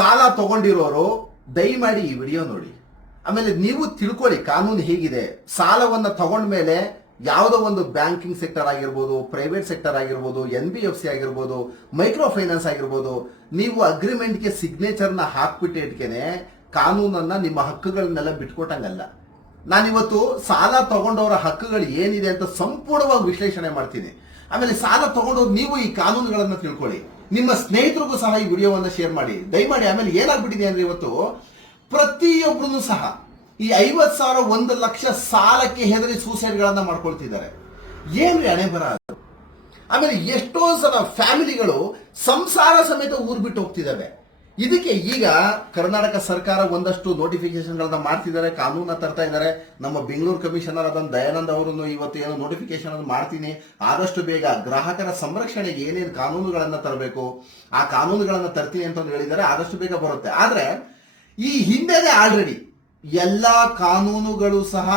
ಸಾಲ ತಗೊಂಡಿರೋರು, ದಯಮಾಡಿ ಈ ವಿಡಿಯೋ ನೋಡಿ. ಆಮೇಲೆ ನೀವು ತಿಳ್ಕೊಳ್ಳಿ ಕಾನೂನು ಹೇಗಿದೆ. ಸಾಲವನ್ನ ತಗೊಂಡ ಮೇಲೆ ಯಾವುದೋ ಒಂದು ಬ್ಯಾಂಕಿಂಗ್ ಸೆಕ್ಟರ್ ಆಗಿರ್ಬೋದು, ಪ್ರೈವೇಟ್ ಸೆಕ್ಟರ್ ಆಗಿರ್ಬೋದು, ಎನ್ ಬಿ ಎಫ್ ಸಿ ಆಗಿರ್ಬೋದು ಮೈಕ್ರೋ ಫೈನಾನ್ಸ್ ಆಗಿರ್ಬೋದು, ನೀವು ಅಗ್ರಿಮೆಂಟ್ಗೆ ಸಿಗ್ನೇಚರ್ನ ಹಾಕ್ಬಿಟ್ಟಿಟ್ಕೇನೆ ಕಾನೂನನ್ನ ನಿಮ್ಮ ಹಕ್ಕುಗಳನ್ನೆಲ್ಲ ಬಿಟ್ಕೊಟ್ಟಂಗಲ್ಲ. ನಾನಿವತ್ತು ಸಾಲ ತಗೊಂಡವರ ಹಕ್ಕುಗಳು ಏನಿದೆ ಅಂತ ಸಂಪೂರ್ಣವಾಗಿ ವಿಶ್ಲೇಷಣೆ ಮಾಡ್ತೀನಿ. ಆಮೇಲೆ ಸಾಲ ತಗೊಂಡವ್ರು ನೀವು ಈ ಕಾನೂನುಗಳನ್ನು ತಿಳ್ಕೊಳ್ಳಿ. ನಿಮ್ಮ ಸ್ನೇಹಿತರಿಗೂ ಸಹ ಈ ವಿಡಿಯೋವನ್ನ ಶೇರ್ ಮಾಡಿ. ದಯಮಾಡಿ ಆಮೇಲೆ ಏನಾಗ್ಬಿಟ್ಟಿದೆ ಅಂದ್ರೆ ಇವತ್ತು ಪ್ರತಿಯೊಬ್ಬರು ಸಹ ಈ ಐವತ್ ಸಾವಿರ ಒಂದು ಲಕ್ಷ ಸಾಲಕ್ಕೆ ಹೆದರಿ ಸೂಸೈಡ್ ಗಳನ್ನ ಮಾಡ್ಕೊಳ್ತಿದ್ದಾರೆ. ಏನ್ರಿ ಹಣೆ ಬರ? ಆಮೇಲೆ ಎಷ್ಟೋ ಸಲ ಫ್ಯಾಮಿಲಿಗಳು ಸಂಸಾರ ಸಮೇತ ಊರ್ ಬಿಟ್ಟು ಹೋಗ್ತಿದ್ದಾವೆ ಇದಕ್ಕೆ ಈಗ ಕರ್ನಾಟಕ ಸರ್ಕಾರ ಒಂದಷ್ಟು ನೋಟಿಫಿಕೇಶನ್ ಗಳನ್ನ ಮಾಡ್ತಿದ್ದಾರೆ ಕಾನೂನ ತರ್ತಾ ಇದ್ದಾರೆ. ನಮ್ಮ ಬೆಂಗಳೂರು ಕಮಿಷನರ್ ಅದನ್ ದಯಾನಂದ್ ಅವರನ್ನು ಇವತ್ತು ಏನೋ ನೋಟಿಫಿಕೇಶನ್ ಅನ್ನು ಮಾಡ್ತೀನಿ. ಆದಷ್ಟು ಬೇಗ ಗ್ರಾಹಕರ ಸಂರಕ್ಷಣೆಗೆ ಏನೇನು ಕಾನೂನುಗಳನ್ನ ತರಬೇಕು, ಆ ಕಾನೂನುಗಳನ್ನ ತರ್ತೀನಿ ಅಂತ ಹೇಳಿದ್ದಾರೆ. ಆದಷ್ಟು ಬೇಗ ಬರುತ್ತೆ. ಆದ್ರೆ ಈ ಹಿಂದೆನೆ ಆಲ್ರೆಡಿ ಎಲ್ಲಾ ಕಾನೂನುಗಳು ಸಹ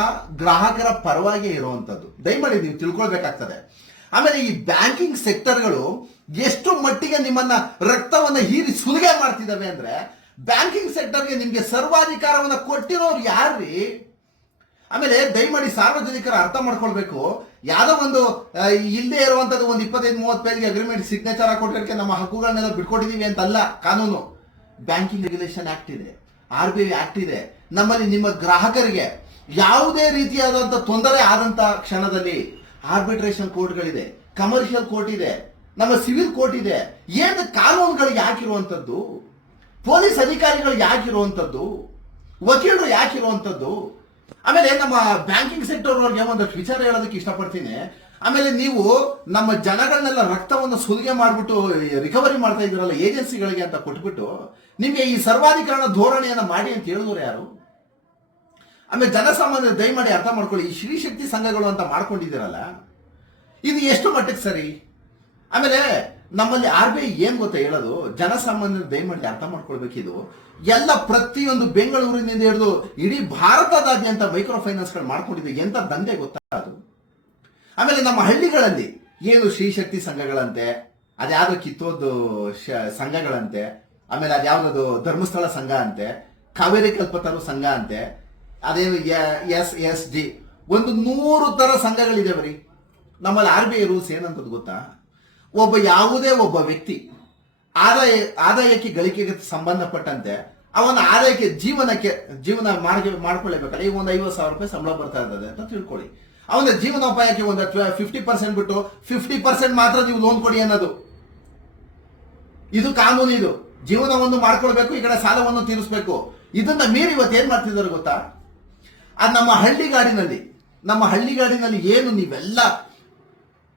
ಗ್ರಾಹಕರ ಪರವಾಗಿ ಇರುವಂತದ್ದು. ದಯಮಾಡಿ ನೀವು ತಿಳ್ಕೊಳ್ಬೇಕಾಗ್ತದೆ. ಆಮೇಲೆ ಈ ಬ್ಯಾಂಕಿಂಗ್ ಸೆಕ್ಟರ್ಗಳು ಎಷ್ಟು ಮಟ್ಟಿಗೆ ನಿಮ್ಮನ್ನ ರಕ್ತವನ್ನ ಹೀರಿ ಸುಲಿಗೆ ಮಾಡ್ತಿದ್ದಾವೆ ಅಂದ್ರೆ ಬ್ಯಾಂಕಿಂಗ್ ಸೆಕ್ಟರ್ಗೆ ನಿಮ್ಗೆ ಸರ್ವಾಧಿಕಾರವನ್ನು ಕೊಟ್ಟಿರೋರು ಯಾರ್ರಿ? ಆಮೇಲೆ ದಯಮಾಡಿ ಸಾರ್ವಜನಿಕರ ಅರ್ಥ ಮಾಡ್ಕೊಳ್ಬೇಕು. ಯಾವ್ದೋ ಒಂದು ಇಲ್ಲದೆ ಇರುವಂತದ್ದು ಒಂದು ಇಪ್ಪತ್ತೈದು, ಮೂವತ್ತು ಪೇಜ್ಗೆ ಅಗ್ರಿಮೆಂಟ್ ಸಿಗ್ನೇಚರ್ ಹಾಕೊಟ್ಟಿರೋಕ್ಕೆ ನಮ್ಮ ಹಕ್ಕುಗಳನ್ನೆಲ್ಲ ಬಿಟ್ಕೊಟ್ಟಿದ್ದೀವಿ ಅಂತಲ್ಲ, ಕಾನೂನು. ಬ್ಯಾಂಕಿಂಗ್ ರೆಗ್ಯುಲೇಷನ್ ಆಕ್ಟ್ ಇದೆ ಆರ್ ಬಿ ಐ ಆಕ್ಟ್ ಇದೆ. ನಮ್ಮಲ್ಲಿ ನಿಮ್ಮ ಗ್ರಾಹಕರಿಗೆ ಯಾವುದೇ ರೀತಿಯಾದಂತ ತೊಂದರೆ ಆದಂಥ ಕ್ಷಣದಲ್ಲಿ ಆರ್ಬಿಟ್ರೇಷನ್ ಕೋರ್ಟ್ಗಳಿದೆ ಕಮರ್ಷಿಯಲ್ ಕೋರ್ಟ್ ಇದೆ. ನಮ್ಮ ಸಿವಿಲ್ ಕೋರ್ಟ್ ಇದೆ. ಏನು ಕಾನೂನುಗಳು ಯಾಕಿರುವಂಥದ್ದು ಪೊಲೀಸ್ ಅಧಿಕಾರಿಗಳು ಯಾಕಿರುವಂಥದ್ದು? ವಕೀಲರು ಯಾಕಿರುವಂಥದ್ದು? ಆಮೇಲೆ ನಮ್ಮ ಬ್ಯಾಂಕಿಂಗ್ ಸೆಕ್ಟರ್ ಅವ್ರಿಗೆ ಒಂದಷ್ಟು ವಿಚಾರ ಹೇಳೋದಕ್ಕೆ ಇಷ್ಟಪಡ್ತೀನಿ. ಆಮೇಲೆ ನೀವು ನಮ್ಮ ಜನಗಳನ್ನೆಲ್ಲ ರಕ್ತವನ್ನು ಸುಲಿಗೆ ಮಾಡಿಬಿಟ್ಟು ರಿಕವರಿ ಮಾಡ್ತಾ ಇದ್ರಲ್ಲ ಏಜೆನ್ಸಿಗಳಿಗೆ ಅಂತ ಕೊಟ್ಬಿಟ್ಟು ನಿಮಗೆ ಈ ಸರ್ವಾಧಿಕರಣ ಧೋರಣೆಯನ್ನು ಮಾಡಿ ಅಂತ ಹೇಳಿದ್ರು ಯಾರು? ಆಮೇಲೆ ಜನಸಾಮಾನ್ಯ ದಯಮಾಡಿ ಅರ್ಥ ಮಾಡ್ಕೊಳ್ಳಿ. ಈ ಶ್ರೀ ಶಕ್ತಿ ಸಂಘಗಳು ಅಂತ ಮಾಡ್ಕೊಂಡಿದ್ದೀರಲ್ಲ, ಇದು ಎಷ್ಟು ಮಟ್ಟಕ್ಕೆ ಸರಿ? ಆಮೇಲೆ ನಮ್ಮಲ್ಲಿ ಆರ್ ಬಿ ಐ ಏನ್ ಗೊತ್ತಾ ಹೇಳೋದು? ಜನಸಾಮಾನ್ಯರು ದಯಮಾಡಿ ಅರ್ಥ ಮಾಡ್ಕೊಳ್ಬೇಕಿದು. ಎಲ್ಲ ಪ್ರತಿಯೊಂದು ಬೆಂಗಳೂರಿನಿಂದ ಹಿಡಿದು ಇಡೀ ಭಾರತದಾದ್ಯಂತ ಮೈಕ್ರೋ ಫೈನಾನ್ಸ್ಗಳು ಮಾಡ್ಕೊಂಡಿದೆ ಎಂತ ದಂಧೆ ಗೊತ್ತಾ ಅದು? ಆಮೇಲೆ ನಮ್ಮ ಹಳ್ಳಿಗಳಲ್ಲಿ ಏನು ಶ್ರೀಶಕ್ತಿ ಸಂಘಗಳಂತೆ, ಅದ್ಯಾವುದೋ ಕಿತ್ತೋದು ಸಂಘಗಳಂತೆ, ಆಮೇಲೆ ಅದ್ಯಾವುದೋ ಧರ್ಮಸ್ಥಳ ಸಂಘ ಅಂತೆ, ಕಾವೇರಿ ಕಲ್ಪತರು ಸಂಘ ಅಂತೆ, ಅದೇನು ಎಸ್ ಎಸ್ ಜಿ ಒಂದು ನೂರು ತರ ಸಂಘಗಳಿದೆ ಬರೀ. ನಮ್ಮಲ್ಲಿ ಆರ್ ಬಿ ಐ ರೂಲ್ಸ್ ಏನಂತದ್ದು ಗೊತ್ತಾ? ಒಬ್ಬ ಯಾವುದೇ ಒಬ್ಬ ವ್ಯಕ್ತಿ ಆದಾಯ, ಆದಾಯಕ್ಕೆ ಗಳಿಕೆಗೆ ಸಂಬಂಧಪಟ್ಟಂತೆ ಅವನ ಆದಾಯಕ್ಕೆ ಜೀವನಕ್ಕೆ, ಜೀವನ ಮಾರ್ಗ ಮಾಡ್ಕೊಳ್ಳೇಬೇಕಲ್ಲ ಈಗ ಒಂದು ಐವತ್ತು ಸಾವಿರ ರೂಪಾಯಿ ಸಂಬಳ ಬರ್ತಾ ಇರ್ತದೆ ಅಂತ ತಿಳ್ಕೊಳ್ಳಿ. ಅವನ ಜೀವನೋಪಾಯಕ್ಕೆ ಒಂದು ಫಿಫ್ಟಿ ಪರ್ಸೆಂಟ್ ಬಿಟ್ಟು ಫಿಫ್ಟಿ ಪರ್ಸೆಂಟ್ ಮಾತ್ರ ನೀವು ಲೋನ್ ಕೊಡಿ ಅನ್ನೋದು. ಇದು ಕಾನೂನು ಇದು. ಜೀವನವನ್ನು ಮಾಡ್ಕೊಳ್ಬೇಕು, ಈ ಕಡೆ ಸಾಲವನ್ನು ತೀರಿಸಬೇಕು. ಇದನ್ನ ಮೀರಿ ಇವತ್ತು ಏನ್ ಮಾಡ್ತಿದ್ದಾರೆ ಗೊತ್ತಾ? ಅದು ನಮ್ಮ ಹಳ್ಳಿಗಾಡಿನಲ್ಲಿ ನಮ್ಮ ಹಳ್ಳಿಗಾಡಿನಲ್ಲಿ ಏನು ನೀವೆಲ್ಲ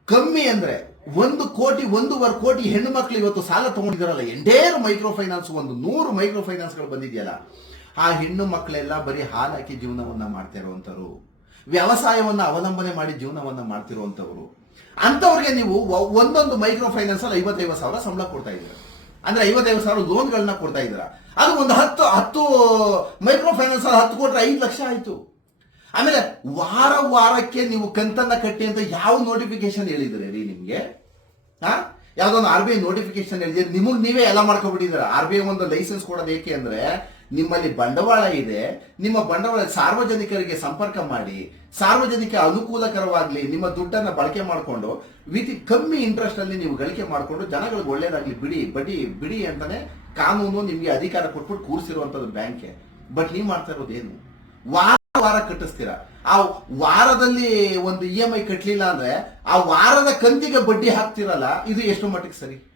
ಕಮ್ಮಿ ಅಂದ್ರೆ ಒಂದು ಕೋಟಿ, ಒಂದೂವರೆ ಕೋಟಿ ಹೆಣ್ಣು ಮಕ್ಕಳು ಇವತ್ತು ಸಾಲ ತಗೊಂಡಿದಾರಲ್ಲ ಎಂಟೇರ್ ಮೈಕ್ರೋ ಫೈನಾನ್ಸ್ ಒಂದು ನೂರು ಮೈಕ್ರೋ ಫೈನಾನ್ಸ್ಗಳು ಬಂದಿದೆಯಲ್ಲ. ಆ ಹೆಣ್ಣು ಮಕ್ಕಳೆಲ್ಲ ಬರೀ ಹಾಲು ಹಾಕಿ ಜೀವನವನ್ನ ಮಾಡ್ತಾ ವ್ಯವಸಾಯವನ್ನ ಅವಲಂಬನೆ ಮಾಡಿ ಜೀವನವನ್ನ ಮಾಡ್ತಿರುವಂತವ್ರು ಅಂತವ್ರಿಗೆ ನೀವು ಒಂದೊಂದು ಮೈಕ್ರೋ ಫೈನಾನ್ಸ್ ಅಲ್ಲಿ ಐವತ್ತೈವತ್ತು ಸಾವಿರ ಸಂಬಳ ಕೊಡ್ತಾ ಇದ್ದೀರಾ? ಅಂದ್ರೆ ಐವತ್ತೈದು ಸಾವಿರ ಲೋನ್ಗಳನ್ನ ಕೊಡ್ತಾ ಇದ್ದೀರಾ? ಅದು ಒಂದು ಹತ್ತು ಹತ್ತು ಮೈಕ್ರೋ ಫೈನಾನ್ಸ್ ಅಲ್ಲಿ ಹತ್ತು ಕೊಟ್ರೆ ಐದು ಲಕ್ಷ ಆಯ್ತು. ಆಮೇಲೆ ವಾರ ವಾರಕ್ಕೆ ನೀವು ಕಂತನ್ನ ಕಟ್ಟಿ ಅಂತ ಯಾವ ನೋಟಿಫಿಕೇಶನ್ ಹೇಳಿದ್ರೆ ನಿಮ್ಗೆ? ಹಾ? ಯಾವ್ದೊಂದು ಆರ್ ಬಿ ಐ ನೋಟಿಫಿಕೇಶನ್ ಹೇಳಿದ್ರೆ ನಿಮಗೆ ನೀವೇ ಎಲ್ಲ ಮಾಡ್ಕೊಬಿಟ್ಟಿದ್ದೀರ? ಆರ್ ಬಿ ಐ ಒಂದು ಲೈಸೆನ್ಸ್ ಕೊಡೋದು ಏಕೆ ಅಂದ್ರೆ ನಿಮ್ಮಲ್ಲಿ ಬಂಡವಾಳ ಇದೆ. ನಿಮ್ಮ ಬಂಡವಾಳ ಸಾರ್ವಜನಿಕರಿಗೆ ಸಂಪರ್ಕ ಮಾಡಿ, ಸಾರ್ವಜನಿಕ ಅನುಕೂಲಕರವಾಗ್ಲಿ ನಿಮ್ಮ ದುಡ್ಡನ್ನ ಬಳಕೆ ಮಾಡಿಕೊಂಡು, ವಿತ್ ಕಮ್ಮಿ ಇಂಟ್ರೆಸ್ಟ್ ಅಲ್ಲಿ ನೀವು ಗಳಿಕೆ ಮಾಡಿಕೊಂಡು ಜನಗಳಿಗೆ ಒಳ್ಳೇದಾಗ್ಲಿ ಬಿಡಿ, ಬಡಿ, ಬಿಡಿ ಅಂತಾನೆ ಕಾನೂನು ನಿಮಗೆ ಅಧಿಕಾರ ಕೊಟ್ಬಿಟ್ಟು ಕೂರಿಸಿರುವಂತದ್ದು ಬ್ಯಾಂಕ್ಗೆ ಬಟ್ ನೀವು ಮಾಡ್ತಾ ಇರೋದೇನು? ವಾರ ವಾರ ಕಟ್ಟಿಸ್ತೀರಾ? ಆ ವಾರದಲ್ಲಿ ಒಂದು ಇ ಎಂ ಐ ಕಟ್ಟಲಿಲ್ಲ ಅಂದ್ರೆ ಆ ವಾರದ ಕಂತಿಗೆ ಬಡ್ಡಿ ಹಾಕ್ತಿರಲ್ಲ, ಇದು ಎಷ್ಟು ಮಟ್ಟಿಗೆ ಸರಿ?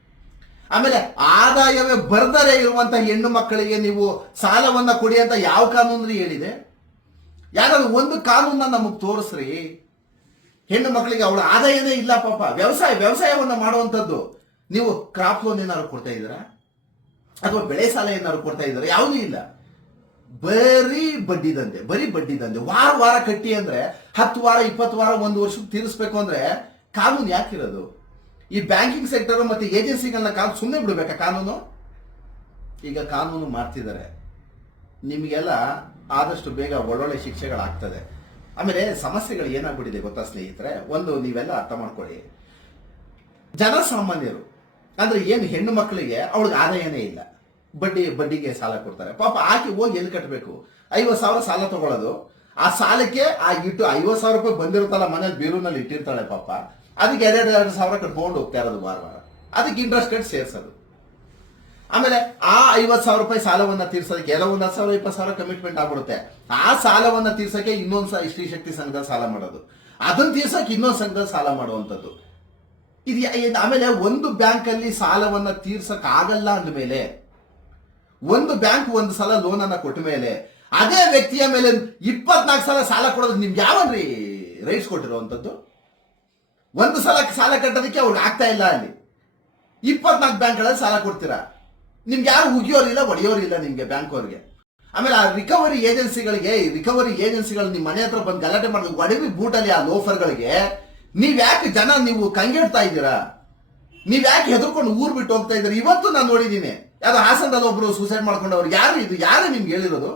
ಆಮೇಲೆ ಆದಾಯವೇ ಬರ್ದರೆ ಇರುವಂತಹ ಹೆಣ್ಣು ಮಕ್ಕಳಿಗೆ ನೀವು ಸಾಲವನ್ನ ಕೊಡಿ ಅಂತ ಯಾವ ಕಾನೂನು ಹೇಳಿದೆ? ಯಾರಾದ್ರೂ ಒಂದು ಕಾನೂನ ನಮಗ್ ತೋರಿಸ್ರಿ. ಹೆಣ್ಣು ಮಕ್ಕಳಿಗೆ ಅವಳ ಆದಾಯನೇ ಇಲ್ಲ ಪಾಪ. ವ್ಯವಸಾಯ, ವ್ಯವಸಾಯವನ್ನು ಮಾಡುವಂಥದ್ದು. ನೀವು ಕ್ರಾಪ್ ಲೋನ್ ಏನಾದ್ರು ಕೊಡ್ತಾ ಇದ್ದೀರಾ? ಅಥವಾ ಬೆಳೆ ಸಾಲ ಏನಾದ್ರು ಕೊಡ್ತಾ ಇದ್ದೀರಾ? ಯಾವುದೂ ಇಲ್ಲ. ಬರೀ ಬಡ್ಡಿ ದಂಧೆ, ಬರೀ ಬಡ್ಡಿ ದಂಧೆ. ವಾರ ವಾರ ಕಟ್ಟಿ ಅಂದ್ರೆ ಹತ್ತು ವಾರ, ಇಪ್ಪತ್ತು ವಾರ, ಒಂದು ವರ್ಷಕ್ಕೆ ತೀರಿಸ್ಬೇಕು ಅಂದ್ರೆ ಕಾನೂನು ಯಾಕಿರೋದು ಈ ಬ್ಯಾಂಕಿಂಗ್ ಸೆಕ್ಟರ್ ಮತ್ತೆ ಏಜೆನ್ಸಿಗಳನ್ನ ಕಾನೂನು ಸುಮ್ಮನೆ ಬಿಡಬೇಕಾ ಕಾನೂನು? ಈಗ ಕಾನೂನು ಮಾಡ್ತಿದ್ದಾರೆ. ನಿಮಗೆಲ್ಲ ಆದಷ್ಟು ಬೇಗ ಒಳ್ಳೊಳ್ಳೆ ಶಿಕ್ಷೆಗಳಾಗ್ತದೆ. ಆಮೇಲೆ ಸಮಸ್ಯೆಗಳು ಏನಾಗ್ಬಿಟ್ಟಿದೆ ಗೊತ್ತಾ ಸ್ನೇಹಿತರೆ? ಒಂದು, ನೀವೆಲ್ಲ ಅರ್ಥ ಮಾಡ್ಕೊಳ್ಳಿ. ಜನಸಾಮಾನ್ಯರು, ಅಂದ್ರೆ ಏನು ಹೆಣ್ಣು ಮಕ್ಕಳಿಗೆ ಅವಳಿಗೆ ಆದಾಯನೇ ಇಲ್ಲ. ಬಡ್ಡಿ ಬಡ್ಡಿಗೆ ಸಾಲ ಕೊಡ್ತಾರೆ. ಪಾಪ ಆಕೆ ಹೋಗಿ ಎಲ್ಲಿ ಕಟ್ಟಬೇಕು ಐವತ್ತು ಸಾವಿರ ಸಾಲ ತಗೊಳ್ಳೋದು ಆ ಸಾಲಕ್ಕೆ ಆ ಇಟ್ಟು ಐವತ್ತು ಸಾವಿರ ರೂಪಾಯಿ ಬಂದಿರುತ್ತಲ್ಲ ಮನೇಲಿ ಬೀರೂನಲ್ಲಿ ಇಟ್ಟಿರ್ತಾಳೆ ಪಾಪ. ಅದಕ್ಕೆ ಎರಡು ಎರಡು ಸಾವಿರ ಕಟ್ಕೊಂಡು ಹೋಗ್ತಾ ಇರೋದು ವಾರ ವಾರ ಅದಕ್ಕೆ ಇಂಟ್ರೆಸ್ಟ್ ಕಟ್ಟಿ ಸೇರ್ಸೋದು. ಆಮೇಲೆ ಆ ಐವತ್ತು ಸಾವಿರ ರೂಪಾಯಿ ಸಾಲವನ್ನು ತೀರ್ಸೋದಕ್ಕೆ ಎಲ್ಲ ಒಂದು ಹತ್ತು ಸಾವಿರ, ಇಪ್ಪತ್ತು ಸಾವಿರ ಕಮಿಟ್ಮೆಂಟ್ ಆಗ್ಬಿಡುತ್ತೆ. ಆ ಸಾಲವನ್ನು ತೀರ್ಸೋಕ್ಕೆ ಇನ್ನೊಂದು ಸಹ ಶಕ್ತಿ ಸಂಘದಲ್ಲಿ ಸಾಲ ಮಾಡೋದು. ಅದನ್ನ ತೀರ್ಸೋಕೆ ಇನ್ನೊಂದು ಸಂಘದಲ್ಲಿ ಸಾಲ ಮಾಡುವಂಥದ್ದು. ಇದು ಆಮೇಲೆ ಒಂದು ಬ್ಯಾಂಕಲ್ಲಿ ಸಾಲವನ್ನು ಆಗಲ್ಲ ಅಂದ್ಮೇಲೆ ಒಂದು ಬ್ಯಾಂಕ್ ಒಂದು ಸಲ ಲೋನ್ ಅನ್ನ ಕೊಟ್ಟ ಮೇಲೆ ಅದೇ ವ್ಯಕ್ತಿಯ ಮೇಲೆ ಇಪ್ಪತ್ನಾಲ್ಕು ಸಲ ಸಾಲ ಕೊಡೋದು ನಿಮ್ಗೆ ಯಾವನ್ರಿ ರೈಟ್ಸ್ ಕೊಟ್ಟಿರುವಂತದ್ದು ಒಂದು ಸಲ ಸಾಲ ಕಟ್ಟೋದಕ್ಕೆ ಅವ್ರಿಗೆ ಆಗ್ತಾ ಇಲ್ಲ ಅಲ್ಲಿ. ಇಪ್ಪತ್ನಾಲ್ಕು ಬ್ಯಾಂಕ್ಗಳಲ್ಲಿ ಸಾಲ ಕೊಡ್ತೀರಾ? ನಿಮ್ಗೆ ಯಾರು ಉಗಿಯೋರಿಲ್ಲ, ಒಡೆಯೋರಿಲ್ಲ ನಿಮ್ಗೆ ಬ್ಯಾಂಕ್ ಅವ್ರಿಗೆ. ಆಮೇಲೆ ಆ ರಿಕವರಿ ಏಜೆನ್ಸಿಗಳಿಗೆ ರಿಕವರಿ ಏಜೆನ್ಸಿಗಳು ನಿಮ್ಮ ಮನೆ ಹತ್ರ ಬಂದು ಗಲಾಟೆ ಮಾಡೋದು ಒಡವಿ ಬೂಟಲ್ಲಿ ಆ ಲೋಫರ್ಗಳಿಗೆ ನೀವ್ ಯಾಕೆ ಜನ ನೀವು ಕಂಗೆಡ್ತಾ ಇದ್ದೀರಾ? ನೀವ್ ಯಾಕೆ ಹೆದರ್ಕೊಂಡು ಊರ್ ಬಿಟ್ಟು ಹೋಗ್ತಾ ಇದ್ದಾರೆ? ಇವತ್ತು ನಾನು ನೋಡಿದ್ದೀನಿ ಯಾವ್ದು ಹಾಸನದಲ್ಲಿ ಒಬ್ರು ಸೂಸೈಡ್ ಮಾಡ್ಕೊಂಡವ್ರು. ಯಾರು ಇದು? ಯಾರು ನಿಮ್ಗೆ ಹೇಳಿರೋದು?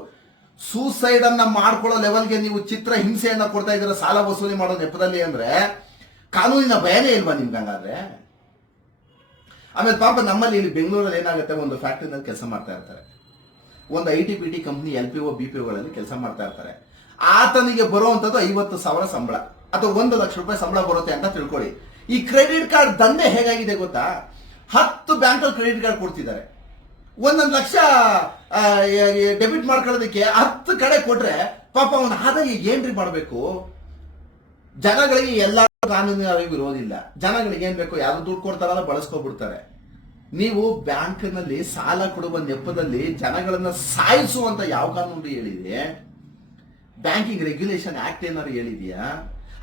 ಸೂಸೈಡ್ ಅನ್ನ ಮಾಡ್ಕೊಳ್ಳೋ ಲೆವೆಲ್ಗೆ ನೀವು ಚಿತ್ರ ಹಿಂಸೆಯನ್ನ ಕೊಡ್ತಾ ಇದ್ದೀರಾ, ಸಾಲ ವಸೂಲಿ ಮಾಡೋ ನೆಪದಲ್ಲಿ ಅಂದ್ರೆ ಕಾನೂನಿನ ಭಯನೇ ಇಲ್ವಾ ನಿಮ್ಗೆ ಹಂಗಾದ್ರೆ? ಆಮೇಲೆ ಪಾಪ ನಮ್ಮಲ್ಲಿ ಇಲ್ಲಿ ಬೆಂಗಳೂರಲ್ಲಿ ಏನಾಗುತ್ತೆ? ಒಂದು ಫ್ಯಾಕ್ಟ್ರಿನಲ್ಲಿ ಕೆಲಸ ಮಾಡ್ತಾ ಇರ್ತಾರೆ. ಒಂದು I T P T company L P O B P ಒಗಳಲ್ಲಿ ಕೆಲಸ ಮಾಡ್ತಾ ಇರ್ತಾರೆ. ಆತನಿಗೆ ಬರುವಂತದ್ದು ಐವತ್ತು ಸಾವಿರ ಸಂಬಳ. ಅಥವಾ ಒಂದು ಲಕ್ಷ ರೂಪಾಯಿ ಸಂಬಳ ಬರುತ್ತೆ ಅಂತ ತಿಳ್ಕೊಳ್ಳಿ. ಈ ಕ್ರೆಡಿಟ್ ಕಾರ್ಡ್ ದಂಧೆ ಹೇಗಾಗಿದೆ ಗೊತ್ತಾ? ಹತ್ತು ಬ್ಯಾಂಕಲ್ಲಿ ಕ್ರೆಡಿಟ್ ಕಾರ್ಡ್ ಕೊಡ್ತಿದ್ದಾರೆ. ಒಂದೊಂದು ಲಕ್ಷ ಡೆಬಿಟ್ ಮಾಡ್ಕೊಳ್ಳೋದಕ್ಕೆ ಹತ್ತು ಕಡೆ ಕೊಟ್ರೆ ಪಾಪ ಅವನ ಆದಾಯ ಏನ್ರಿ ಮಾಡಬೇಕು. ಜನಗಳಿಗೆ ಎಲ್ಲ ಕಾನೂನು ಅರಿವು ಇರೋದಿಲ್ಲ. ಜನಗಳಿಗೆ ಏನ್ ಬೇಕು ಯಾರು ದುಡ್ಡು ಕೊಡ್ತಾರಲ್ಲ ಬಳಸ್ಕೊಬಿಡ್ತಾರೆ. ನೀವು ಬ್ಯಾಂಕ್ನಲ್ಲಿ ಸಾಲ ಕೊಡುವ ನೆಪದಲ್ಲಿ ಜನಗಳನ್ನ ಸಾಯಿಸುವಂತ ಯಾವ ಕಾನೂನು ಹೇಳಿದೆ ಬ್ಯಾಂಕಿಂಗ್ ರೆಗ್ಯುಲೇಷನ್ ಆಕ್ಟ್ ಏನಾದ್ರು ಹೇಳಿದೆಯಾ?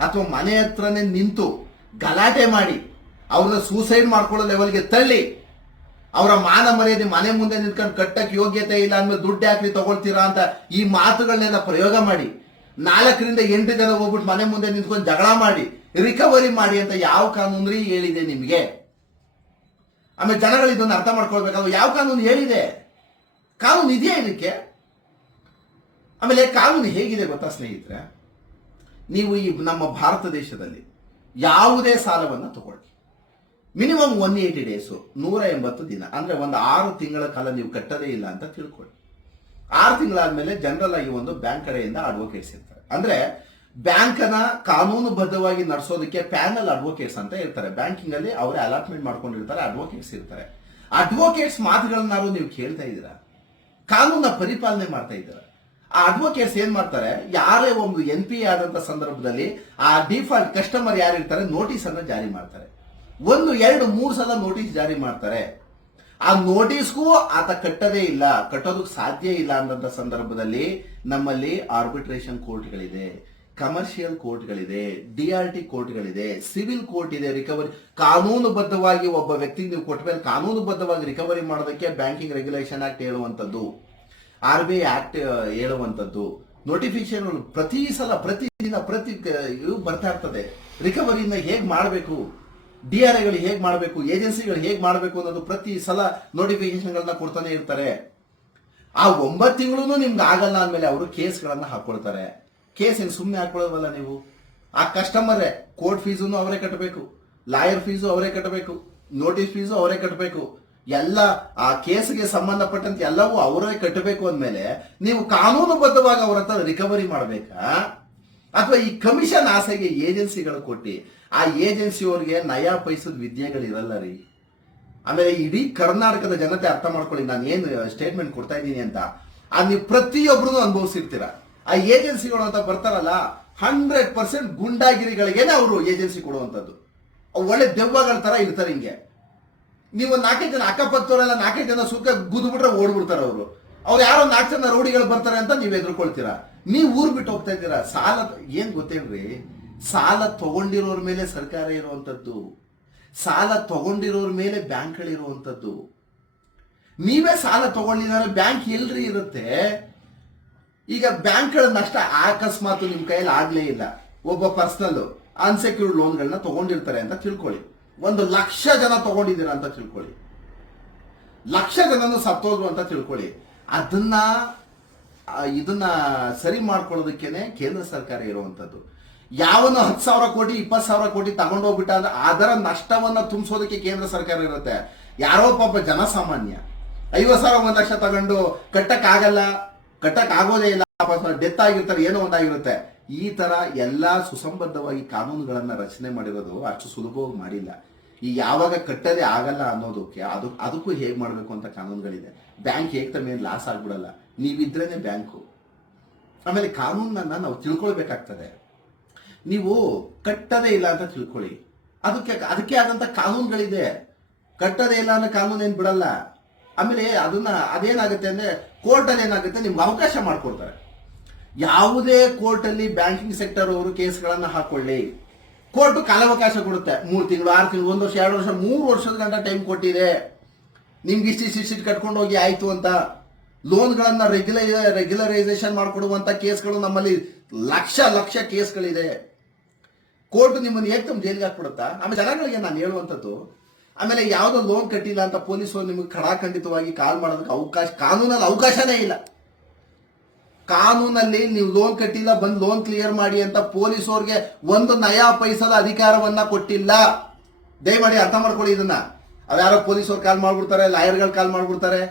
ಅಥವಾ ಮನೆ ಹತ್ರನೇ ನಿಂತು ಗಲಾಟೆ ಮಾಡಿ, ಅವ್ರನ್ನ ಸೂಸೈಡ್ ಮಾಡ್ಕೊಳ್ಳೋ ಲೆವೆಲ್ಗೆ ತಳ್ಳಿ, ಅವರ ಮಾನ ಮರ್ಯಾದೆ ಮನೆ ಮುಂದೆ ನಿಂತ್ಕೊಂಡು ಕಟ್ಟಕ್ಕೆ ಯೋಗ್ಯತೆ ಇಲ್ಲ ಅಂದ್ಮೇಲೆ ದುಡ್ಡು ಹಾಕಿ ತಗೊಳ್ತೀರಾ ಅಂತ ಈ ಮಾತುಗಳನ್ನೆಲ್ಲ ಪ್ರಯೋಗ ಮಾಡಿ, ನಾಲ್ಕರಿಂದ ಎಂಟು ಜನ ಹೋಗ್ಬಿಟ್ಟು ಮನೆ ಮುಂದೆ ನಿಂತ್ಕೊಂಡು ಜಗಳ ಮಾಡಿ ರಿಕವರಿ ಮಾಡಿ ಅಂತ ಯಾವ ಕಾನೂನು ಹೇಳಿದೆ ನಿಮಗೆ? ಆಮೇಲೆ ಜನಗಳು ಇದನ್ನು ಅರ್ಥ ಮಾಡ್ಕೊಳ್ಬೇಕಾದ್ರೆ ಯಾವ ಕಾನೂನು ಹೇಳಿದೆ? ಕಾನೂನು ಇದೆಯಾ ಇದಕ್ಕೆ? ಆಮೇಲೆ ಕಾನೂನು ಹೇಗಿದೆ ಗೊತ್ತಾ ಸ್ನೇಹಿತರೆ? ನೀವು ಈ ನಮ್ಮ ಭಾರತ ದೇಶದಲ್ಲಿ ಯಾವುದೇ ಸಾಲವನ್ನು ತಗೊಳ್ಳಿ. ಮಿನಿಮಮ್ ಒನ್ ಏಯ್ಟಿ ಡೇಸು ನೂರ ಎಂಬತ್ತು ದಿನ. ಅಂದ್ರೆ ಒಂದು ಆರು ತಿಂಗಳ ಕಾಲ ನೀವು ಕಟ್ಟದೇ ಇಲ್ಲ ಅಂತ ತಿಳ್ಕೊಳ್ಳಿ. ಆರು ತಿಂಗಳಾದ್ಮೇಲೆ ಜನರಲ್ ಆಗಿ ಒಂದು ಬ್ಯಾಂಕ್ ಕಡೆಯಿಂದ ಅಡ್ವೊಕೇಟ್ಸ್ ಇರ್ತಾರೆ. ಅಂದ್ರೆ ಬ್ಯಾಂಕನ್ನ ಕಾನೂನುಬದ್ಧವಾಗಿ ನಡೆಸೋದಕ್ಕೆ ಪ್ಯಾನಲ್ ಅಡ್ವೊಕೇಟ್ಸ್ ಅಂತ ಇರ್ತಾರೆ. ಬ್ಯಾಂಕಿಂಗ್ ಅಲ್ಲಿ ಅವರೇ ಅಲಾಟ್ಮೆಂಟ್ ಮಾಡ್ಕೊಂಡಿರ್ತಾರೆ ಅಡ್ವೊಕೇಟ್ಸ್ ಇರ್ತಾರೆ. ಅಡ್ವೊಕೇಟ್ಸ್ ಮಾತುಗಳನ್ನಾರು ನೀವು ಕೇಳ್ತಾ ಇದ್ದೀರಾ? ಕಾನೂನ ಪರಿಪಾಲನೆ ಮಾಡ್ತಾ ಇದ್ದೀರಾ? ಆ ಅಡ್ವೊಕೇಟ್ಸ್ ಏನ್ ಮಾಡ್ತಾರೆ? ಯಾರೇ ಒಂದು ಎನ್ ಪಿ ಆದಂತ ಸಂದರ್ಭದಲ್ಲಿ ಆ ಡಿಫಾಲ್ಟ್ ಕಸ್ಟಮರ್ ಯಾರಿರ್ತಾರೆ ನೋಟಿಸ್ ಅನ್ನ ಜಾರಿ ಮಾಡ್ತಾರೆ. ಒಂದು, ಎರಡು, ಮೂರು ಸಲ ನೋಟಿಸ್ ಜಾರಿ ಮಾಡ್ತಾರೆ. ಆ ನೋಟಿಸ್ಗೂ ಆತ ಕಟ್ಟದೇ ಇಲ್ಲ, ಕಟ್ಟೋದಕ್ಕೆ ಸಾಧ್ಯ ಇಲ್ಲ ಅನ್ನೋ ಸಂದರ್ಭದಲ್ಲಿ ನಮ್ಮಲ್ಲಿ ಆರ್ಬಿಟ್ರೇಷನ್ ಕೋರ್ಟ್ಗಳಿದೆ ಕಮರ್ಷಿಯಲ್ ಕೋರ್ಟ್ಗಳಿದೆ ಡಿ ಆರ್ ಟಿ ಕೋರ್ಟ್ಗಳಿದೆ ಸಿವಿಲ್ ಕೋರ್ಟ್ ಇದೆ ರಿಕವರಿ ಕಾನೂನುಬದ್ಧವಾಗಿ ಒಬ್ಬ ವ್ಯಕ್ತಿಗೆ ನೀವು ಕೊಟ್ಟ ಮೇಲೆ ಕಾನೂನುಬದ್ಧವಾಗಿ ರಿಕವರಿ ಮಾಡೋದಕ್ಕೆ ಬ್ಯಾಂಕಿಂಗ್ ರೆಗ್ಯುಲೇಷನ್ ಆಕ್ಟ್ ಹೇಳುವಂಥದ್ದು. ಆರ್ ಬಿ ಐ ಆಕ್ಟ್ ಹೇಳುವಂಥದ್ದು. ನೋಟಿಫಿಕೇಶನ್ ಪ್ರತಿ ಸಲ, ಪ್ರತಿ ದಿನ, ಪ್ರತಿ ಬರ್ತಾ ಇರ್ತದೆ. ರಿಕವರಿನ ಹೇಗೆ ಮಾಡಬೇಕು? ಡಿ ಆರ್ ಐಗಳು ಹೇಗೆ ಮಾಡಬೇಕು? ಏಜೆನ್ಸಿಗಳು ಹೇಗೆ ಮಾಡಬೇಕು ಅನ್ನೋದು ಪ್ರತಿ ಸಲ ನೋಟಿಫಿಕೇಶನ್ಗಳನ್ನ ಕೊಡ್ತಾನೆ ಇರ್ತಾರೆ. ಆ ಒಂಬತ್ತು ತಿಂಗಳು ನಿಮ್ಗೆ ಆಗಲ್ಲ ಅಂದಮೇಲೆ ಅವರು ಕೇಸ್ಗಳನ್ನು ಹಾಕೊಳ್ತಾರೆ. ಕೇಸ್ ಏನು ಸುಮ್ಮನೆ ಹಾಕೊಳ್ಳೋದಲ್ಲ ನೀವು? ಆ ಕಸ್ಟಮರೇ, ಕೋರ್ಟ್ ಫೀಸನ್ನು ಅವರೇ ಕಟ್ಟಬೇಕು ಲಾಯರ್ ಫೀಸು ಅವರೇ ಕಟ್ಟಬೇಕು ನೋಟಿಸ್ ಫೀಸು ಅವರೇ ಕಟ್ಟಬೇಕು ಎಲ್ಲ ಆ ಕೇಸ್ಗೆ ಸಂಬಂಧಪಟ್ಟಂತೆ ಎಲ್ಲವೂ ಅವರೇ ಕಟ್ಟಬೇಕು ಅಂದಮೇಲೆ ನೀವು ಕಾನೂನುಬದ್ಧವಾಗಿ ಅವ್ರ ಹತ್ರ ರಿಕವರಿ ಮಾಡಬೇಕಾ? ಅಥವಾ ಈ ಕಮಿಷನ್ ಆಸೆಗೆ ಏಜೆನ್ಸಿಗಳು ಕೊಟ್ಟು, ಆ ಏಜೆನ್ಸಿಯವ್ರಿಗೆ ನಯಾ ಪೈಸದ ವಿದ್ಯೆಗಳಿರಲ್ಲ ರೀ? ಆಮೇಲೆ ಇಡೀ ಕರ್ನಾಟಕದ ಜನತೆ ಅರ್ಥ ಮಾಡ್ಕೊಳ್ಳಿ, ನಾನು ಏನು ಸ್ಟೇಟ್ಮೆಂಟ್ ಕೊಡ್ತಾ ಇದ್ದೀನಿ ಅಂತ. ಆ ನೀವು ಪ್ರತಿಯೊಬ್ಬರು ಅನುಭವಿಸಿರ್ತೀರ. ಆ ಏಜೆನ್ಸಿಗಳು ಅಂತ ಬರ್ತಾರಲ್ಲ ಹಂಡ್ರೆಡ್ ಪರ್ಸೆಂಟ್ ಗುಂಡಾಗಿರಿಗಳಿಗೇನೆ ಅವರು ಏಜೆನ್ಸಿ ಕೊಡುವಂಥದ್ದು. ಒಳ್ಳೆ ದೆವ್ವಗಳ ತರ ಇರ್ತಾರೆ ಹಿಂಗೆ. ನೀವು ನಾಲ್ಕೈದು ಜನ ಅಕ್ಕಪಕ್ಕದವರೆಲ್ಲ ನಾಲ್ಕೈದು ಜನ ಸುತ್ತ ಗುದ್ದು ಬಿಟ್ರೆ ಓಡ್ಬಿಡ್ತಾರೆ ಅವರು. ಅವ್ರು ಯಾರೋ ನಾಲ್ಕು ಜನ ರೌಡಿಗಳು ಬರ್ತಾರೆ ಅಂತ ನೀವು ಎದುರ್ಕೊಳ್ತೀರಾ? ನೀವು ಊರ್ ಬಿಟ್ಟು ಹೋಗ್ತಾ ಇದ್ದೀರಾ? ಸಾಲ ಏನ್ ಗೊತ್ತೇನ್ರಿ? ಸಾಲ ತಗೊಂಡಿರೋರ ಮೇಲೆ ಸರ್ಕಾರ ಇರುವಂತದ್ದು. ಸಾಲ ತಗೊಂಡಿರೋರ ಮೇಲೆ ಬ್ಯಾಂಕ್ಗಳಿರುವಂಥದ್ದು ನೀವೇ ಸಾಲ ತಗೊಂಡಿದ್ದಾರೆ, ಬ್ಯಾಂಕ್ ಎಲ್ರಿ ಇರುತ್ತೆ? ಈಗ ಬ್ಯಾಂಕ್ಗಳ ನಷ್ಟ ಅಕಸ್ಮಾತ್ ನಿಮ್ಮ ಕೈಯಲ್ಲಿ ಆಗಲೇ ಇಲ್ಲ. ಒಬ್ಬ ಪರ್ಸನಲ್ ಅನ್ಸೆಕ್ಯೂರ್ಡ್ ಲೋನ್ಗಳನ್ನ ತಗೊಂಡಿರ್ತಾರೆ ಅಂತ ತಿಳ್ಕೊಳ್ಳಿ. ಒಂದು ಲಕ್ಷ ಜನ ತಗೊಂಡಿದ್ದೀರಾ ಅಂತ ತಿಳ್ಕೊಳ್ಳಿ. ಲಕ್ಷ ಜನನು ಸತ್ತೋದ್ರು ಅಂತ ತಿಳ್ಕೊಳ್ಳಿ. ಅದನ್ನ ಇದನ್ನ ಸರಿ ಮಾಡ್ಕೊಳ್ಳೋದಕ್ಕೇನೆ ಕೇಂದ್ರ ಸರ್ಕಾರ ಇರುವಂತದ್ದು. ಯಾವನು ಹತ್ತು ಸಾವಿರ ಕೋಟಿ, ಇಪ್ಪತ್ತು ಸಾವಿರ ಕೋಟಿ ತಗೊಂಡೋಗ್ಬಿಟ್ಟ ಅಂದ್ರೆ ಅದರ ನಷ್ಟವನ್ನ ತುಂಬಿಸೋದಕ್ಕೆ ಕೇಂದ್ರ ಸರ್ಕಾರ ಇರುತ್ತೆ. ಯಾರೋ ಪಾಪ ಜನಸಾಮಾನ್ಯ. ಐವತ್ತು ಸಾವಿರ, ಒಂದು ಲಕ್ಷ ತಗೊಂಡು ಕಟ್ಟಕ್ ಆಗಲ್ಲ ಕಟ್ಟಕ್ ಆಗೋದೇ ಇಲ್ಲ ಡೆತ್ ಆಗಿರ್ತಾರೆ, ಏನೋ ಒಂದಾಗಿರುತ್ತೆ. ಈ ತರ ಎಲ್ಲಾ ಸುಸಂಬದ್ಧವಾಗಿ ಕಾನೂನುಗಳನ್ನ ರಚನೆ ಮಾಡಿರೋದು ಅಷ್ಟು ಸುಲಭವಾಗಿ ಮಾಡಿಲ್ಲ. ಈ ಯಾವಾಗ ಕಟ್ಟದೇ ಆಗಲ್ಲ ಅನ್ನೋದಕ್ಕೆ ಅದು, ಅದಕ್ಕೂ ಹೇಗೆ ಮಾಡಬೇಕು ಅಂತ ಕಾನೂನುಗಳಿದೆ. ಬ್ಯಾಂಕ್ ಹೇಗೆ ತಮ್ಮ ಲಾಸ್ ಆಗ್ಬಿಡಲ್ಲ. ನೀವಿದ್ರೇನೆ ಬ್ಯಾಂಕು. ಆಮೇಲೆ ಕಾನೂನನ್ನ ನಾವು ತಿಳ್ಕೊಳ್ಬೇಕಾಗ್ತದೆ. ನೀವು ಕಟ್ಟದೇ ಇಲ್ಲ ಅಂತ ತಿಳ್ಕೊಳ್ಳಿ. ಅದಕ್ಕೆ ಅದಕ್ಕೆ ಆದಂತ ಕಾನೂನುಗಳಿದೆ. ಕಟ್ಟದೇ ಇಲ್ಲ ಅನ್ನೋ ಕಾನೂನು ಏನ್ ಬಿಡಲ್ಲ. ಆಮೇಲೆ ಅದನ್ನ, ಅದೇನಾಗುತ್ತೆ ಅಂದ್ರೆ ಕೋರ್ಟಲ್ಲಿ ಏನಾಗುತ್ತೆ, ನಿಮ್ಗೆ ಅವಕಾಶ ಮಾಡಿಕೊಡ್ತಾರೆ. ಯಾವುದೇ ಕೋರ್ಟಲ್ಲಿ ಬ್ಯಾಂಕಿಂಗ್ ಸೆಕ್ಟರ್ ಅವರು ಕೇಸ್ಗಳನ್ನು ಹಾಕೊಳ್ಳಿ. ಕೋರ್ಟ್ ಕಾಲಾವಕಾಶ ಕೊಡುತ್ತೆ. ಮೂರು ತಿಂಗಳು, ಆರು ತಿಂಗಳು, ಒಂದು ವರ್ಷ, ಎರಡು ವರ್ಷ, ಮೂರು ವರ್ಷದ ಗಂಟ ಟೈಮ್ ಕೊಟ್ಟಿದೆ. ನಿಮ್ಗೆ ಇಷ್ಟು ಇಷ್ಟು ಕಟ್ಕೊಂಡು ಹೋಗಿ ಆಯ್ತು ಅಂತ. ಲೋನ್ಗಳನ್ನ ರೆಗ್ಯುಲೈ ರೆಗ್ಯುಲರೈಸೇಷನ್ ಮಾಡಿಕೊಡುವಂತ ಕೇಸ್ಗಳು ನಮ್ಮಲ್ಲಿ ಲಕ್ಷ ಲಕ್ಷ ಕೇಸ್ಗಳಿದೆ. ಕೋರ್ಟ್ ನಿಮ್ಮನ್ನು ತಮ್ಮ ಜೈಲಿಗೆ ಹಾಕ್ಬಿಡುತ್ತಾ? ಆಮೇಲೆ ಜನಗಳಿಗೆ ನಾನು ಹೇಳುವಂಥದ್ದು, ಆಮೇಲೆ ಯಾವುದೋ ಲೋನ್ ಕಟ್ಟಿಲ್ಲ ಅಂತ ಪೊಲೀಸರು ನಿಮಗೆ ಖಡಾಖಂಡಿತವಾಗಿ ಕಾಲ್ ಮಾಡೋದಕ್ಕೆ ಅವಕಾಶ, ಕಾನೂನಲ್ಲಿ ಅವಕಾಶನೇ ಇಲ್ಲ. ಕಾನೂನಲ್ಲಿ ನೀವು ಲೋನ್ ಕಟ್ಟಿಲ್ಲ, ಬಂದು ಲೋನ್ ಕ್ಲಿಯರ್ ಮಾಡಿ ಅಂತ ಪೊಲೀಸವ್ರಿಗೆ ಒಂದು ನಯಾ ಪೈಸದ ಅಧಿಕಾರವನ್ನ ಕೊಟ್ಟಿಲ್ಲ. ದಯಮಾಡಿ ಅರ್ಥ ಮಾಡ್ಕೊಳ್ಳಿ ಇದನ್ನ. ಅದ್ಯಾರೋ ಪೊಲೀಸವ್ರು ಕಾಲ್ ಮಾಡ್ಬಿಡ್ತಾರೆ, ಲಾಯರ್ಗಳು ಕಾಲ್ ಮಾಡ್ಬಿಡ್ತಾರೆ.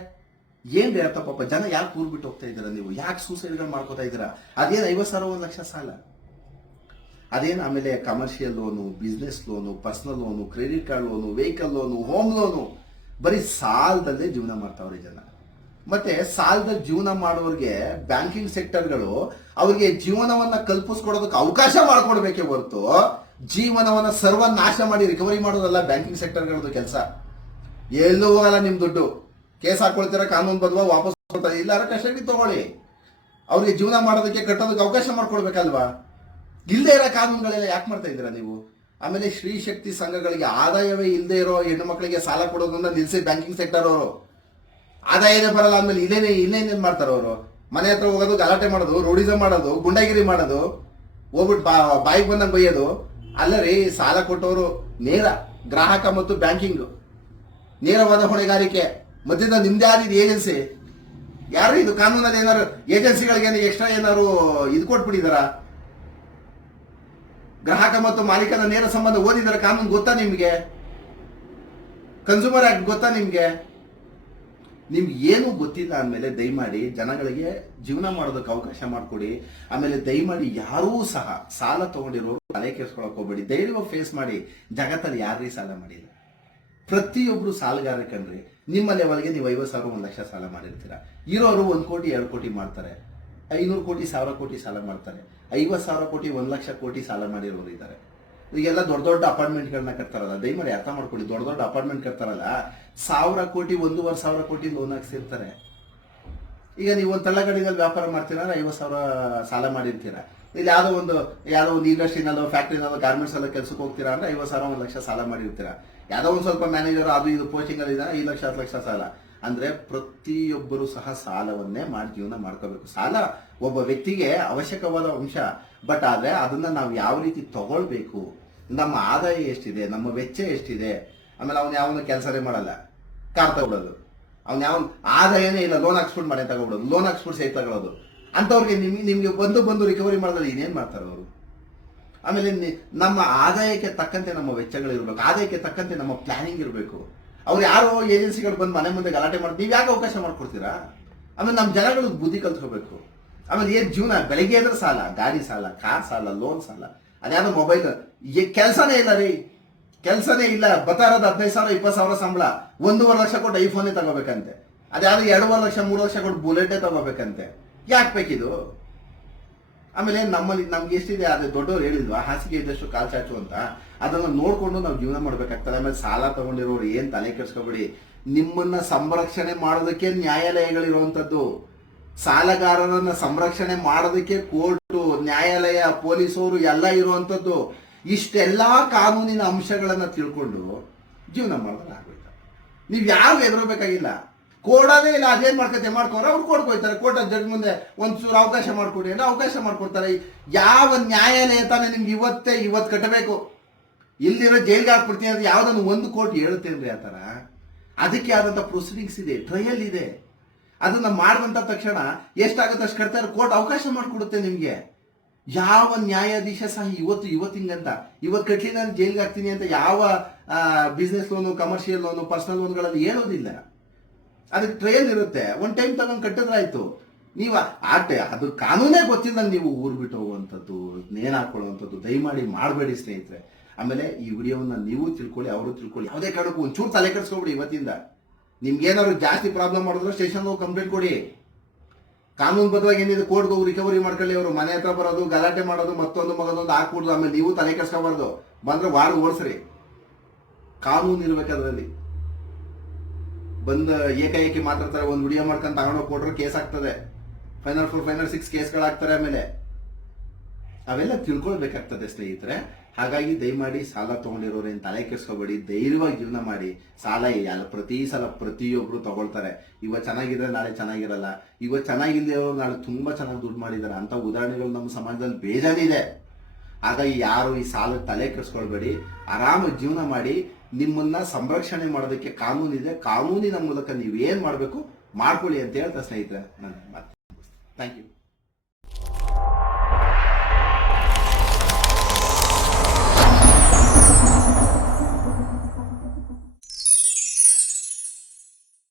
ಏನ್ ಅರ್ಥ ಪಾಪ, ಜನ ಯಾಕೆ ಕೂರ್ಬಿಟ್ಟು ಹೋಗ್ತಾ ಇದ್ದೀರಾ ನೀವು? ಯಾಕೆ ಸೂಸೈಡ್ಗಳು ಮಾಡ್ಕೋತಾ ಇದ್ದೀರಾ? ಅದೇನು ಐವತ್ತು ಸಾವಿರ ಒಂದು ಲಕ್ಷ ಸಾಲ? ಅದೇನು ಆಮೇಲೆ commercial loan business loan personal loan credit card loan vehicle loan home loan ಬರೀ ಸಾಲದಲ್ಲೇ ಜೀವನ ಮಾಡ್ತಾವ್ರೆ ಜನ. ಮತ್ತೆ ಸಾಲದಲ್ಲಿ ಜೀವನ ಮಾಡೋರಿಗೆ ಬ್ಯಾಂಕಿಂಗ್ ಸೆಕ್ಟರ್ಗಳು ಅವ್ರಿಗೆ ಜೀವನವನ್ನ ಕಲ್ಪಿಸ್ಕೊಡೋದಕ್ಕೆ ಅವಕಾಶ ಮಾಡ್ಕೊಡ್ಬೇಕೇ ಹೊರತು ಜೀವನವನ್ನ ಸರ್ವನಾಶ ಮಾಡಿ ರಿಕವರಿ ಮಾಡೋದಲ್ಲ ಬ್ಯಾಂಕಿಂಗ್ ಸೆಕ್ಟರ್ಗಳದ್ದು ಕೆಲಸ. ಎಲ್ಲೂ ಹೋಗಲ್ಲ ನಿಮ್ ದುಡ್ಡು. ಕೇಸ್ ಹಾಕೊಳ್ತೀರ, ಕಾನೂನು ಬದ್ವಾ, ವಾಪಸ್ ಇಲ್ಲಾರ ಕಸ್ಟಡಿ ತಗೊಳ್ಳಿ. ಅವ್ರಿಗೆ ಜೀವನ ಮಾಡೋದಕ್ಕೆ ಕಟ್ಟೋದಕ್ಕೆ ಅವಕಾಶ ಮಾಡ್ಕೊಡ್ಬೇಕಲ್ವಾ? ಇಲ್ಲದೆ ಇರೋ ಕಾನೂನುಗಳೆಲ್ಲ ಯಾಕೆ ಮಾಡ್ತಾ ಇದ್ದೀರಾ ನೀವು? ಆಮೇಲೆ ಸ್ತ್ರೀ ಶಕ್ತಿ ಸಂಘಗಳಿಗೆ ಆದಾಯವೇ ಇಲ್ಲದೆ ಇರೋ ಹೆಣ್ಣು ಮಕ್ಕಳಿಗೆ ಸಾಲ ಕೊಡೋದನ್ನ ನಿಲ್ಸಿ ಬ್ಯಾಂಕಿಂಗ್ ಸೆಕ್ಟರ್ ಅವರು. ಆದಾಯನೇ ಬರಲ್ಲ ಆದ್ಮೇಲೆ ಇಲ್ಲೇನೆ ಇಲ್ಲೇನೇನ್ ಮಾಡ್ತಾರೆ ಅವರು? ಮನೆ ಹತ್ರ ಹೋಗೋದು, ಗಲಾಟೆ ಮಾಡೋದು ರೋಡಿಸಂ ಮಾಡೋದು, ಗುಂಡಾಗಿರಿ ಮಾಡೋದು ಹೋಗ್ಬಿಟ್ಟು ಬಾ, ಬಾಯಿಗೆ ಬಂದಂಗೆ ಬೈಯೋದು. ಅಲ್ಲ ರೀ, ಸಾಲ ಕೊಟ್ಟವರು ನೇರ ಗ್ರಾಹಕ ಮತ್ತು ಬ್ಯಾಂಕಿಂಗ್ ನೇರವಾದ ಹೊಣೆಗಾರಿಕೆ. ಮಧ್ಯದ ನಿಮ್ದೇ ಆದ ಏಜೆನ್ಸಿ? ಯಾರು ಇದು? ಕಾನೂನಲ್ಲಿ ಏನಾರು ಏಜೆನ್ಸಿಗಳಿಗೆ ಎಕ್ಸ್ಟ್ರಾ ಏನಾರು ಇದು ಕೊಟ್ಬಿಟ್ಟಿದಾರ? ಗ್ರಾಹಕ ಮತ್ತು ಮಾಲೀಕನ ನೇರ ಸಂಬಂಧ ಓದಿದಾರ ಕಾನೂನು ಗೊತ್ತಾ ನಿಮ್ಗೆ? ಕನ್ಸ್ಯೂಮರ್ ಆಕ್ಟ್ ಗೊತ್ತಾ ನಿಮ್ಗೆ? ನಿಮ್ಗೆ ಏನು ಗೊತ್ತಿಲ್ಲ ಅಂದಮೇಲೆ ದಯಮಾಡಿ ಜನಗಳಿಗೆ ಜೀವನ ಮಾಡೋದಕ್ಕೆ ಅವಕಾಶ ಮಾಡಿಕೊಡಿ. ಆಮೇಲೆ ದಯಮಾಡಿ ಯಾರೂ ಸಹ ಸಾಲ ತಗೊಂಡಿರೋರು ತಲೆ ಕೆರ್ಸ್ಕೊಳಕ್ ಹೋಗ್ಬೇಡಿ. ಧೈರ್ಯವಾಗಿ ಫೇಸ್ ಮಾಡಿ. ಜಗತ್ತಲ್ಲಿ ಯಾರೀ ಸಾಲ ಮಾಡಿಲ್ಲ? ಪ್ರತಿಯೊಬ್ರು ಸಾಲಗಾರ ಕಣ್ರಿ. ನಿಮ್ಮ ಲೆವೆಲ್ಗೆ ನೀವು ಐವತ್ತು ಸಾವಿರ, ಒಂದು ಲಕ್ಷ ಸಾಲ ಮಾಡಿರ್ತೀರ. ಇರೋರು ಒಂದು ಕೋಟಿ, ಎರಡು ಕೋಟಿ ಮಾಡ್ತಾರೆ. ಐನೂರು ಕೋಟಿ, ಸಾವಿರ ಕೋಟಿ ಸಾಲ ಮಾಡ್ತಾರೆ. ಐವತ್ತು ಸಾವಿರ ಕೋಟಿ, ಒಂದು ಲಕ್ಷ ಕೋಟಿ ಸಾಲ ಮಾಡಿರೋರು ಇದ್ದಾರೆ. ಈಗೆಲ್ಲ ದೊಡ್ಡ ದೊಡ್ಡ ಅಪಾರ್ಟ್ಮೆಂಟ್ಗಳನ್ನ ಕಟ್ತಾರಲ್ಲ ದಯಮಾಡಿ ಅರ್ಥ ಮಾಡ್ಕೊಳ್ಳಿ, ದೊಡ್ಡ ದೊಡ್ಡ ಅಪಾರ್ಟ್ಮೆಂಟ್ ಕಟ್ತಾರಲ್ಲ, ಸಾವಿರ ಕೋಟಿ, ಒಂದೂವರೆ ಸಾವಿರ ಕೋಟಿ ಲೋನ್ ಹಾಕ್ಸಿರ್ತಾರೆ. ಈಗ ನೀವು ಒಂದು ತಳ್ಳಗಡಿನಲ್ಲಿ ವ್ಯಾಪಾರ ಮಾಡ್ತೀರ ಐವತ್ತು ಸಾವಿರ ಸಾಲ ಮಾಡಿರ್ತೀರಾ? ಇಲ್ಲಿ ಯಾವುದೋ ಒಂದು ಯಾವುದೋ ಒಂದು ಇಂಡಸ್ಟ್ರಿನಲ್ಲೋ ಫ್ಯಾಕ್ಟ್ರಿನಲ್ಲೋ ಗಾರ್ಮೆಂಟ್ಸ್ ಎಲ್ಲ ಕೆಲಸಕ್ಕೆ ಹೋಗ್ತೀರಾ ಅಂದ್ರೆ ಐವತ್ತು ಸಾವಿರ, ಒಂದು ಲಕ್ಷ ಸಾಲ ಮಾಡಿರ್ತೀರಾ? ಯಾವುದೋ ಒಂದು ಸ್ವಲ್ಪ ಮ್ಯಾನೇಜರ್ ಅದು ಇದು ಪೋಸ್ಟಿಂಗ್ ಅಲ್ಲಿ ಐದು ಲಕ್ಷ, ಹತ್ತು ಲಕ್ಷ ಸಾಲ. ಅಂದ್ರೆ ಪ್ರತಿಯೊಬ್ಬರು ಸಹ ಸಾಲವನ್ನೇ ಮಾಡಿ ಜೀವನ ಮಾಡ್ಕೋಬೇಕು. ಸಾಲ ಒಬ್ಬ ವ್ಯಕ್ತಿಗೆ ಅವಶ್ಯಕವಾದ ಅಂಶ, ಬಟ್ ಆದ್ರೆ ಅದನ್ನ ನಾವು ಯಾವ ರೀತಿ ತಗೊಳ್ಬೇಕು? ನಮ್ಮ ಆದಾಯ ಎಷ್ಟಿದೆ? ನಮ್ಮ ವೆಚ್ಚ ಎಷ್ಟಿದೆ? ಆಮೇಲೆ ಅವನು ಯಾವನು ಕೆಲಸನೇ ಮಾಡಲ್ಲ. ಕಾರ್ ತಗೊಳ್ಳೋದು ಅವ್ನು ಯಾವ ಆದಾಯನೇ ಇಲ್ಲ ಲೋನ್ ಹಾಕ್ಸ್ಬಿಟ್ಟು ಮನೆ ತಗೊಬಿಡೋದು ಲೋನ್ ಹಾಕ್ಸ್ಬಿಟ್ಟು ಸೈಟ್ ತಗೊಳ್ಳೋದು ಅಂಥವ್ರಿಗೆ ನಿಮ್ಗೆ ನಿಮ್ಗೆ ಬಂದು ಬಂದು ರಿಕವರಿ ಮಾಡಿದ್ರೆ ಇನ್ನೇನು ಮಾಡ್ತಾರೆ ಅವರು? ಆಮೇಲೆ ನಮ್ಮ ಆದಾಯಕ್ಕೆ ತಕ್ಕಂತೆ ನಮ್ಮ ವೆಚ್ಚಗಳು ಇರಬೇಕು ಆದಾಯಕ್ಕೆ ತಕ್ಕಂತೆ ನಮ್ಮ ಪ್ಲಾನಿಂಗ್ ಇರಬೇಕು. ಅವ್ರು ಯಾರೋ ಏಜೆನ್ಸಿಗಳು ಬಂದು ಮನೆ ಮುಂದೆ ಗಲಾಟೆ ಮಾಡಿ, ನೀವು ಯಾಕೆ ಅವಕಾಶ ಮಾಡ್ಕೊಡ್ತೀರಾ? ಆಮೇಲೆ ನಮ್ಮ ಜನಗಳು ಬುದ್ಧಿ ಕಲ್ತ್ಕೋಬೇಕು. ಆಮೇಲೆ ಏನು ಜೀವನ? ಬೆಳಗ್ಗೆ ಅಂದ್ರೆ ಸಾಲ, ಗಾಡಿ ಸಾಲ, ಕಾರ್ ಸಾಲ ಲೋನ್ ಸಾಲ, ಅದ್ಯಾವುದೋ ಮೊಬೈಲ್ ಕೆಲಸನೇ ಇಲ್ಲ ರೀ. ಕೆಲಸನೇ ಇಲ್ಲ, ಬತ್ತಾರದ ಇರೋದು ಹದಿನೈದು ಸಾವಿರ, ಇಪ್ಪತ್ತು ಸಾವಿರ ಸಂಬಳ. ಒಂದೂವರೆ ಲಕ್ಷ ಕೊಟ್ಟು ಐಫೋನೇ ತಗೋಬೇಕಂತೆ. ಅದ್ಯಾವುದು ಎರಡೂವರೆ ಲಕ್ಷ, ಮೂರು ಲಕ್ಷ ಕೊಟ್ಟು ಬುಲೆಟೇ ತಗೋಬೇಕಂತೆ. ಯಾಕೆ ಬೇಕಿದು? ಆಮೇಲೆ ನಮ್ಮಲ್ಲಿ, ನಮ್ಗೆ ಎಷ್ಟಿದೆ, ಅದೇ ದೊಡ್ಡವ್ರು ಹೇಳಿಲ್ವಾ ಹಾಸಿಗೆ ಇದ್ದಷ್ಟು ಕಾಲು ಚಾಚು ಅಂತ. ಅದನ್ನ ನೋಡ್ಕೊಂಡು ನಾವು ಜೀವನ ಮಾಡ್ಬೇಕಾಗ್ತದೆ. ಆಮೇಲೆ ಸಾಲ ತಗೊಂಡಿರೋರು ಏನ್ ತಲೆ ಕೆಡ್ಸ್ಕೊಬೇಡಿ. ನಿಮ್ಮನ್ನ ಸಂರಕ್ಷಣೆ ಮಾಡೋದಕ್ಕೆ ನ್ಯಾಯಾಲಯಗಳಿರುವಂತದ್ದು ಸಾಲಗಾರರನ್ನ ಸಂರಕ್ಷಣೆ ಮಾಡೋದಕ್ಕೆ ಕೋರ್ಟು, ನ್ಯಾಯಾಲಯ, ಪೊಲೀಸರು ಎಲ್ಲ ಇರುವಂತದ್ದು ಇಷ್ಟೆಲ್ಲಾ ಕಾನೂನಿನ ಅಂಶಗಳನ್ನ ತಿಳ್ಕೊಂಡು ಜೀವನ ಮಾಡೋದನ್ನ ಆಗ್ಬೇಕು ನೀವ್ ಯಾರು ಹೆದರಬೇಕಾಗಿಲ್ಲ. ಕೋಡೋದೇ ಇಲ್ಲ, ಅದೇನ್ ಮಾಡ್ಕತೆ ಮಾಡ್ಕೊಂಡ್ರೆ ಅವ್ರು ಕೊಡ್ಕೊಯ್ತಾರೆ ಕೋರ್ಟ್ ಜಡ್ಜ್ ಮುಂದೆ ಒಂಚೂರು ಅವಕಾಶ ಮಾಡ್ಕೊಡಿ ಅಂದ್ರೆ ಅವಕಾಶ ಮಾಡ್ಕೊಡ್ತಾರೆ. ಯಾವ ನ್ಯಾಯಾಲಯ ತಾನೇ ನಿಮ್ಗೆ ಇವತ್ತೇ, ಇವತ್ತು ಕಟ್ಟಬೇಕು. ಇಲ್ದಿರೋ ಜೈಲ್ಗೆ ಹಾಕ್ಬಿಡ್ತೀನಿ ಅಂದ್ರೆ ಯಾವ್ದನ್ನು ಒಂದು ಕೋರ್ಟ್ ಹೇಳುತ್ತೇನ್ರಿ ಆ ಥರ? ಅದಕ್ಕೆ ಆದಂತ ಪ್ರೊಸೀಡಿಂಗ್ಸ್ ಇದೆ ಟ್ರಯಲ್ ಇದೆ. ಅದನ್ನ ಮಾಡಿದಂತ ತಕ್ಷಣ ಎಷ್ಟಾಗುತ್ತೆ ಅಷ್ಟು ಕಟ್ತಾರೆ? ಕೋರ್ಟ್ ಅವಕಾಶ ಮಾಡಿಕೊಡುತ್ತೆ ನಿಮಗೆ. ಯಾವ ನ್ಯಾಯಾಧೀಶ ಸಹ ಇವತ್ತು ಇವತ್ತಿಂಗಂತ ಇವತ್ತು ಕಟ್ಲಿ ನಾನು ಜೈಲ್ಗೆ ಹಾಕ್ತೀನಿ ಅಂತ ಯಾವ business loan commercial loan personal ಲೋನ್ಗಳಲ್ಲಿ ಹೇಳೋದಿಲ್ಲ. ಅದಕ್ಕೆ ಟ್ರಯಲ್ ಇರುತ್ತೆ. ಒಂದು ಟೈಮ್ ತಗೊಂಡು ಕಟ್ಟಿದ್ರೆ ಆಯ್ತು. ನೀವು ಆಟೆ ಅದು ಕಾನೂನೇ ಗೊತ್ತಿಲ್ಲ ನೀವು ಊರು ಬಿಟ್ಟು ಹೋಗುವಂಥದ್ದು ನೇಣು ಹಾಕೊಳ್ಳುವಂಥದ್ದು ದಯಮಾಡಿ ಮಾಡಬೇಡಿ ಸ್ನೇಹಿತರೆ. ಆಮೇಲೆ ಈ ವಿಡಿಯೋವನ್ನ ನೀವು ತಿಳ್ಕೊಳ್ಳಿ, ಅವರು ತಿಳ್ಕೊಳ್ಳಿ. ಯಾವುದೇ ಕಾರಣಕ್ಕೂ ಒಂಚೂರು ತಲೆ ಕೆಡಿಸ್ಕೊಬಿಡಿ ಇವತ್ತಿಂದ. ನಿಮ್ಗೆ ಏನಾದ್ರು ಜಾಸ್ತಿ ಪ್ರಾಬ್ಲಮ್ ಮಾಡಿದ್ರೆ ಸ್ಟೇಷನ್ ಹೋಗಿ ಕಂಪ್ಲೇಂಟ್ ಕೊಡಿ. ಕಾನೂನು ಬದ್ಧವಾಗಿ ಏನಿದೆ ಕೋರ್ಟ್ಗೆ ಹೋಗಿ ರಿಕವರಿ ಮಾಡ್ಕೊಳ್ಳಿ ಅವರು. ಮನೆ ಹತ್ರ ಬರೋದು, ಗಲಾಟೆ ಮಾಡೋದು, ಮತ್ತೊಂದು ಮಗದೊಂದು ಹಾಕ್ಬಿಡ್ದು, ಆಮೇಲೆ ನೀವು ತಲೆ ಕೆಡ್ಸ್ಕೊಬಾರ್ದು. ಬಂದ್ರೆ ವಾರ ಓಡಿಸ್ರಿ ಕಾನೂನು ಇರ್ಬೇಕು ಅದರಲ್ಲಿ ಬಂದ ಏಕಾಏಕಿ ಮಾತಾಡ್ತಾರೆ, ಒಂದು ವಿಡಿಯೋ ಮಾಡ್ಕೊಂಡು ತಗೊಂಡೋಗಿ ಕೊಟ್ರೆ ಕೇಸ್ ಆಗ್ತದೆ. ಫೈನಲ್ ಫೋರ್ ಫೈನಲ್ ಸಿಕ್ಸ್ ಕೇಸ್ಗಳಾಗ್ತಾರೆ ಆಮೇಲೆ. ಅವೆಲ್ಲ ತಿಳ್ಕೊಳ್ಬೇಕಾಗ್ತದೆ ಸ್ನೇಹಿತರೆ. ಹಾಗಾಗಿ ದಯಮಾಡಿ ಸಾಲ ತಗೊಂಡಿರೋರೇನ್ ತಲೆ ಕೆಡ್ಸ್ಕೋಬೇಡಿ, ಧೈರ್ಯವಾಗಿ ಜೀವನ ಮಾಡಿ. ಸಾಲ ಎಲ್ಲ ಪ್ರತಿ ಸಲ ಪ್ರತಿಯೊಬ್ರು ತಗೊಳ್ತಾರೆ. ಇವಾಗ ಚೆನ್ನಾಗಿದ್ರೆ ನಾಳೆ ಚೆನ್ನಾಗಿರಲ್ಲ. ಇವಾಗ ಚೆನ್ನಾಗಿಲ್ಲದೆ ನಾಳೆ ತುಂಬಾ ಚೆನ್ನಾಗಿ ದುಡ್ಡು ಮಾಡಿದ್ದಾರೆ ಅಂತ ಉದಾಹರಣೆಗಳು ನಮ್ಮ ಸಮಾಜದಲ್ಲಿ ಬೇಜಾರಿದೆ ಹಾಗಾಗಿ ಯಾರು ಈ ಸಾಲ ತಲೆ ಕೆಡಿಸ್ಕೊಳ್ಬೇಡಿ. ಆರಾಮ ಜೀವನ ಮಾಡಿ. ನಿಮ್ಮನ್ನ ಸಂರಕ್ಷಣೆ ಮಾಡೋದಕ್ಕೆ ಕಾನೂನಿದೆ ಕಾನೂನಿನ ಮೂಲಕ ನೀವು ಏನ್ ಮಾಡಬೇಕು ಮಾಡ್ಕೊಳ್ಳಿ ಅಂತ ಹೇಳ್ತಾ ಸ್ನೇಹಿತರೆ, ನಾನು ಮಾತು ಥ್ಯಾಂಕ್ ಯು